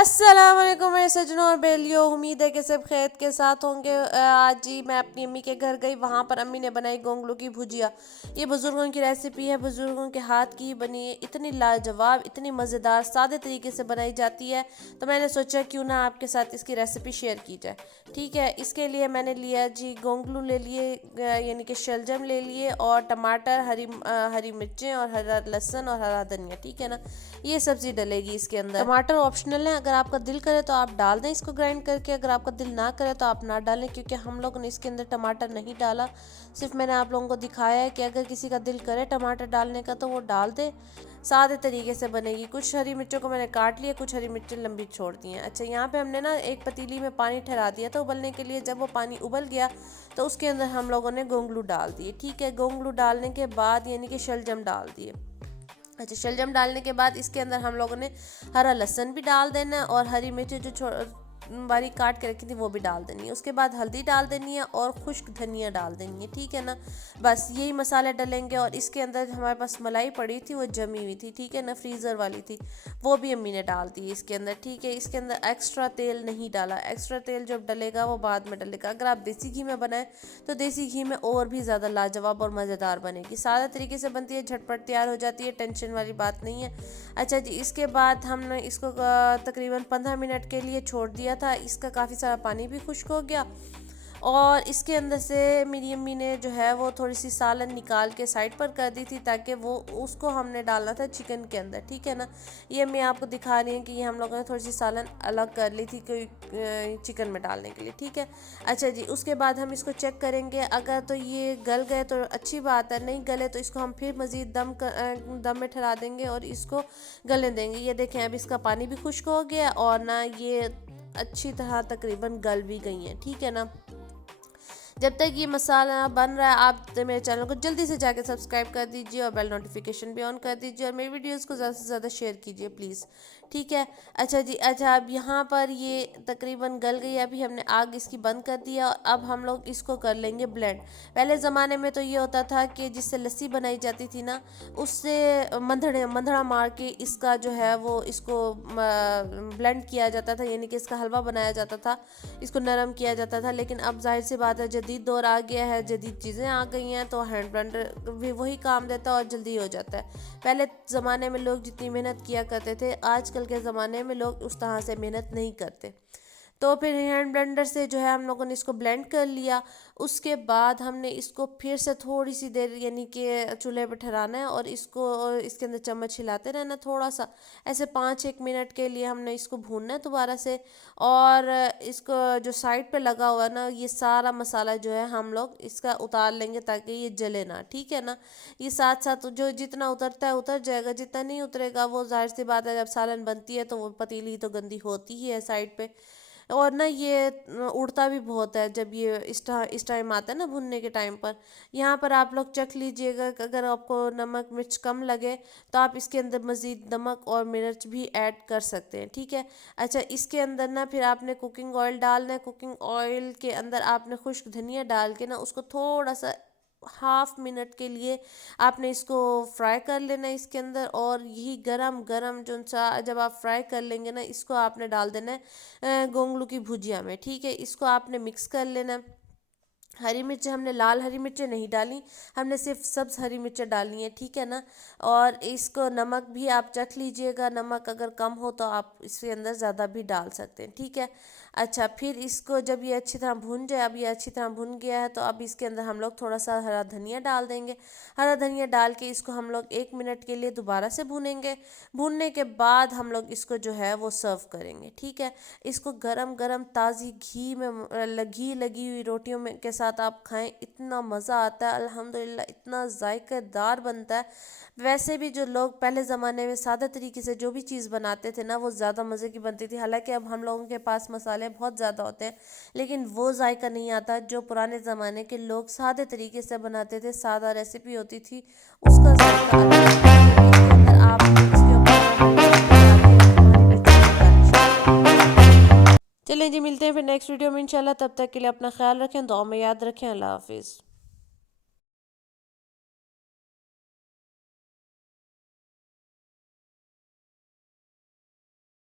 अस्सलाम वालेकुम मेरे सजनों और बेलियो। उम्मीद है कि सब खैर के साथ होंगे। आज ही मैं अपनी अम्मी के घर गई, वहाँ पर अम्मी ने बनाई गोंगलू की भुजिया। ये बुज़ुर्गों की रेसिपी है, बुज़ुर्गों के हाथ की बनी, इतनी लाजवाब, इतनी मज़ेदार, सादे तरीके से बनाई जाती है। तो मैंने सोचा क्यों ना आपके साथ इसकी रेसिपी शेयर की जाए। ठीक है, इसके लिए मैंने लिया जी गोंगलू ले लिए, यानी कि शलजम ले लिए, और टमाटर, हरी मिर्चें और हरा लहसुन और हरा धनिया। ठीक है ना, ये सब्ज़ी डलेगी इसके अंदर। टमाटर ऑप्शनल है, अगर आपका दिल करे तो आप डाल दें इसको ग्राइंड करके, अगर आपका दिल ना करे तो आप ना डालें, क्योंकि हम लोगों ने इसके अंदर टमाटर नहीं डाला। सिर्फ मैंने आप लोगों को दिखाया है कि अगर किसी का दिल करे टमाटर डालने का तो वो डाल दे। सादे तरीके से बनेगी। कुछ हरी मिर्चों को मैंने काट लिया, कुछ हरी मिर्चें लंबी छोड़ दी हैं। अच्छा, यहाँ पे हमने ना एक पतीली में पानी ठहरा दिया था उबलने के लिए। जब वो पानी उबल गया तो उसके अंदर हम लोगों ने गोंगलू डाल दिए। ठीक है, गोंगलू डालने के बाद यानी कि शलजम डाल दिए। अच्छा, शलजम डालने के बाद इसके अंदर हम लोगों ने हरा लहसुन भी डाल देना है, और हरी मिर्ची जो बारीक काट के रखी थी वो भी डाल देनी है। उसके बाद हल्दी डाल देनी है और खुश्क धनिया डाल देनी है। ठीक है ना, बस यही मसाले डलेंगे। और इसके अंदर हमारे पास मलाई पड़ी थी, वो जमी हुई थी, ठीक है ना, फ्रीज़र वाली थी, वो भी अम्मी ने डाल दी इसके अंदर। ठीक है, इसके अंदर एक्स्ट्रा तेल नहीं डाला। एक्स्ट्रा तेल जब डलेगा वो बाद में डलेगा। अगर आप देसी घी में बनाएं तो देसी घी में और भी ज़्यादा लाजवाब और मज़ेदार बनेगी। सादा तरीके से बनती है, झटपट तैयार हो जाती है, टेंशन वाली बात नहीं है। अच्छा जी, इसके बाद हमने इसको तकरीबन 15 मिनट के लिए छोड़ दिया था। इसका काफ़ी सारा पानी भी खुश्क हो गया, और इसके अंदर से मेरी अम्मी ने जो है वो थोड़ी सी सालन निकाल के साइड पर कर दी थी, ताकि वो उसको हमने डालना था चिकन के अंदर। ठीक है ना, ये अम्मी आपको दिखा रही हैं कि ये हम लोगों ने थोड़ी सी सालन अलग कर ली थी कोई चिकन में डालने के लिए। ठीक है, अच्छा जी, उसके बाद हम इसको चेक करेंगे। अगर तो ये गल गए तो अच्छी बात है, नहीं गले तो इसको हम फिर मज़ीद दम में ठहरा देंगे और इसको गलने देंगे। ये देखें, अब इसका पानी भी खुश्क हो गया और ना ये अच्छी तरह तकरीबन गल भी गई हैं। ठीक है ना, जब तक ये मसाला बन रहा है आप तो मेरे चैनल को जल्दी से जाकर सब्सक्राइब कर दीजिए और बेल नोटिफिकेशन भी ऑन कर दीजिए, और मेरी वीडियोस को ज़्यादा से ज़्यादा शेयर कीजिए प्लीज़। ठीक है, अच्छा जी, अच्छा, अब यहाँ पर ये तकरीबन गल गई। अभी हमने आग इसकी बंद कर दिया, और अब हम लोग इसको कर लेंगे ब्लेंड। पहले ज़माने में तो ये होता था कि जिससे लस्सी बनाई जाती थी ना, उससे मंधड़ा मार के इसका जो है वो इसको ब्लेंड किया जाता था, यानी कि इसका हलवा बनाया जाता था, इसको नरम किया जाता था। लेकिन अब जाहिर सी बात है, जदीद दौर आ गया है, जदीद चीज़ें आ गई हैं, तो हैंड ब्लेंडर भी वही काम देता है और जल्दी हो जाता है। पहले ज़माने में लोग जितनी मेहनत किया करते थे, आजकल के ज़माने में लोग उस तरह से मेहनत नहीं करते। तो फिर हैंड ब्लेंडर से जो है हम लोगों ने इसको ब्लेंड कर लिया। उसके बाद हमने इसको फिर से थोड़ी सी देर यानी कि चूल्हे पर ठहराना है, और इसको इसके अंदर चम्मच हिलाते रहना थोड़ा सा, ऐसे 5-1 मिनट के लिए हमने इसको भूनना है दोबारा से। और इसको जो साइड पे लगा हुआ है ना, ये सारा मसाला जो है हम लोग इसका उतार लेंगे ताकि ये जले ना। ठीक है ना, ये साथ साथ जो जितना उतरता है उतर जाएगा, जितना नहीं उतरेगा वो जाहिर सी बात है, जब सालन बनती है तो वो पतीली तो गंदी होती ही है साइड पे। और ना ये उड़ता भी बहुत है जब ये इस टाइम आता है ना भुनने के टाइम पर। यहाँ पर आप लोग चख लीजिएगा, अगर आपको नमक मिर्च कम लगे तो आप इसके अंदर मज़ीद नमक और मिर्च भी ऐड कर सकते हैं। ठीक है, अच्छा, इसके अंदर ना फिर आपने कुकिंग ऑयल डालना है। कुकिंग ऑयल के अंदर आपने खुश्क धनिया डाल के ना उसको थोड़ा सा 1/2 मिनट के लिए आपने इसको फ्राई कर लेना है इसके अंदर। और यही गरम गरम जो सा जब आप फ्राई कर लेंगे ना, इसको आपने डाल देना है गोंगलू की भुजिया में। ठीक है, इसको आपने मिक्स कर लेना है। हरी मिर्चें हमने लाल हरी मिर्चें नहीं डाली, हमने सिर्फ सब्ज़ हरी मिर्चें डालनी है। ठीक है ना, और इसको नमक भी आप चख लीजिएगा, नमक अगर कम हो तो आप इसके अंदर ज़्यादा भी डाल सकते हैं। ठीक है, अच्छा, फिर इसको जब ये अच्छी तरह भून जाए, अब ये अच्छी तरह भुन गया है, तो अब इसके अंदर हम लोग थोड़ा सा हरा धनिया डाल देंगे। हरा धनिया डाल के इसको हम लोग 1 मिनट के लिए दोबारा से भूनेंगे। भूनने के बाद हम लोग इसको जो है वो सर्व करेंगे। ठीक है, इसको गरम गरम ताज़ी घी में घी लगी हुई रोटियों में के साथ आप खाएं, इतना मज़ा आता है अल्हम्दुलिल्लाह, इतना जायकेदार बनता है। वैसे भी जो लोग पहले ज़माने में सादा तरीके से जो भी चीज़ बनाते थे ना, वो ज़्यादा मज़े की बनती थी। हालांकि अब हम लोगों के पास मसाले बहुत ज़्यादा होते हैं, लेकिन वो जायका नहीं आता जो पुराने ज़माने के लोग सादे तरीके से बनाते थे। सादा रेसिपी होती थी, उसका जायका अलग होता है, क्योंकि इसके अंदर आप इसके ऊपर हरी चटनी डाल के हरी मिर्चों की गार्निश। चलें जी, मिलते हैं फिर नेक्स्ट वीडियो में इंशाल्लाह। तब तक के लिए अपना ख्याल रखें, दुआ में याद रखें। अल्लाह हाफिज़।